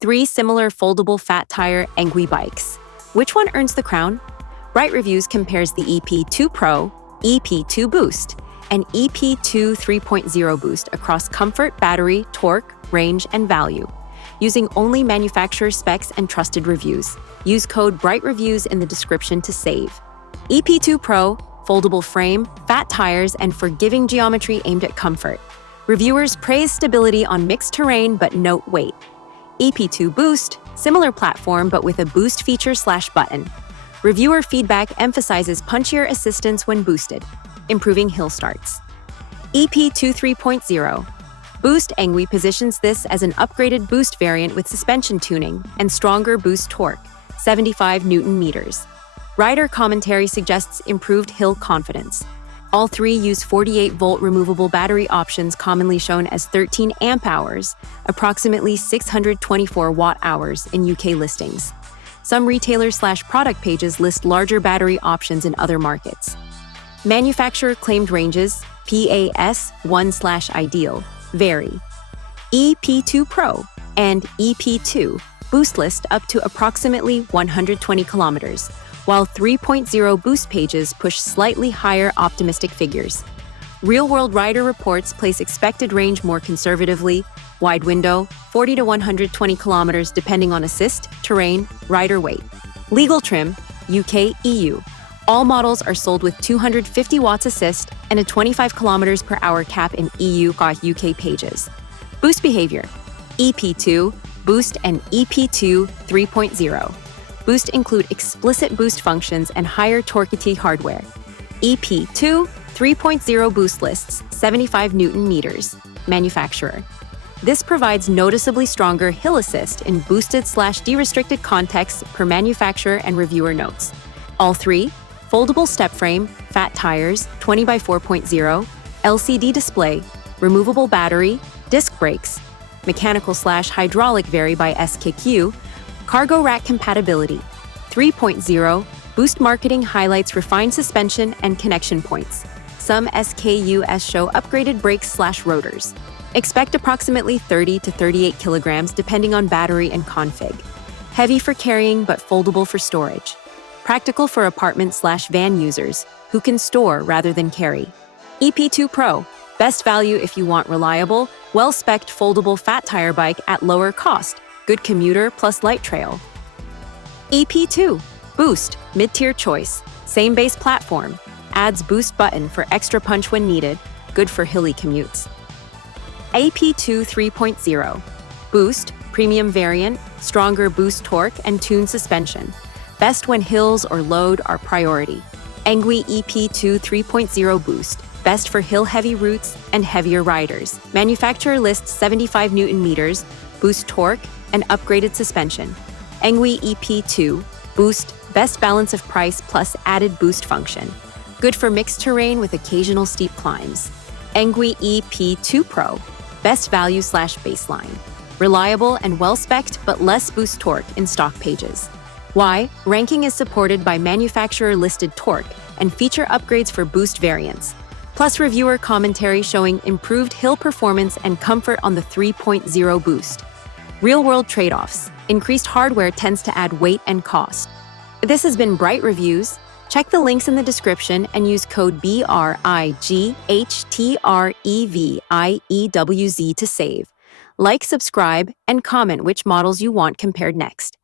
3 similar foldable fat tire Engwe bikes. Which one earns the crown? BrightReviewz compares the EP2 PRO, EP2 BOOST, and EP2 3.0 BOOST across comfort, battery, torque, range, and value. Using only manufacturer specs and trusted reviews. Use code BrightReviewz in the description to save. EP2 PRO, foldable frame, fat tires, and forgiving geometry aimed at comfort. Reviewers praise stability on mixed terrain but note weight. EP2 BOOST, similar platform but with a boost feature/button. Reviewer feedback emphasizes punchier assistance when boosted, improving hill starts. EP2 3.0 BOOST Engwe positions this as an upgraded boost variant with suspension tuning and stronger boost torque, 75 Nm. Rider commentary suggests improved hill confidence. All three use 48-volt removable battery options commonly shown as 13 amp-hours, approximately 624 watt-hours in UK listings. Some retailer/product pages list larger battery options in other markets. Manufacturer claimed ranges, PAS 1/ideal, vary. EP2 PRO and EP2 BOOST list up to approximately 120 kilometers, while 3.0 BOOST pages push slightly higher optimistic figures. Real-world rider reports place expected range more conservatively, wide window, 40 to 120 kilometers depending on assist, terrain, rider weight. Legal trim, UK, EU. All models are sold with 250 watts assist and a 25 kilometers per hour cap in EU / UK pages. Boost behavior, EP2, BOOST, and EP2 3.0. BOOST include explicit boost functions and higher torquety hardware. EP2 3.0 BOOST lists 75 Nm. Manufacturer. This provides noticeably stronger hill assist in boosted/de-restricted contexts per manufacturer and reviewer notes. All three, foldable step frame, fat tires, 20 by 4.0, LCD display, removable battery, disc brakes, mechanical/hydraulic vary by SKQ, cargo rack compatibility. 3.0 BOOST marketing highlights refined suspension and connection points. Some SKUs show upgraded brakes/rotors. Expect approximately 30 to 38 kilograms depending on battery and config. Heavy for carrying but foldable for storage. Practical for apartment/van users who can store rather than carry. EP2 PRO, best value if you want reliable, well-spec'd foldable fat tire bike at lower cost. Good commuter plus light trail. EP2 BOOST, mid-tier choice, same base platform, adds boost button for extra punch when needed, good for hilly commutes. EP2 3.0 BOOST, premium variant, stronger boost torque and tuned suspension. Best when hills or load are priority. Engwe EP2 3.0 BOOST, best for hill-heavy routes and heavier riders. Manufacturer lists 75 Nm, boost torque, and upgraded suspension. Engwe EP2 BOOST, best balance of price plus added boost function. Good for mixed terrain with occasional steep climbs. Engwe EP2 PRO, best value/baseline. Reliable and well-spec'd but less boost torque in stock pages. Why? Ranking is supported by manufacturer-listed torque and feature upgrades for boost variants, plus reviewer commentary showing improved hill performance and comfort on the 3.0 BOOST. Real-world trade-offs. Increased hardware tends to add weight and cost. This has been BrightReviewz. Check the links in the description and use code BrightReviewz to save. Like, subscribe, and comment which models you want compared next.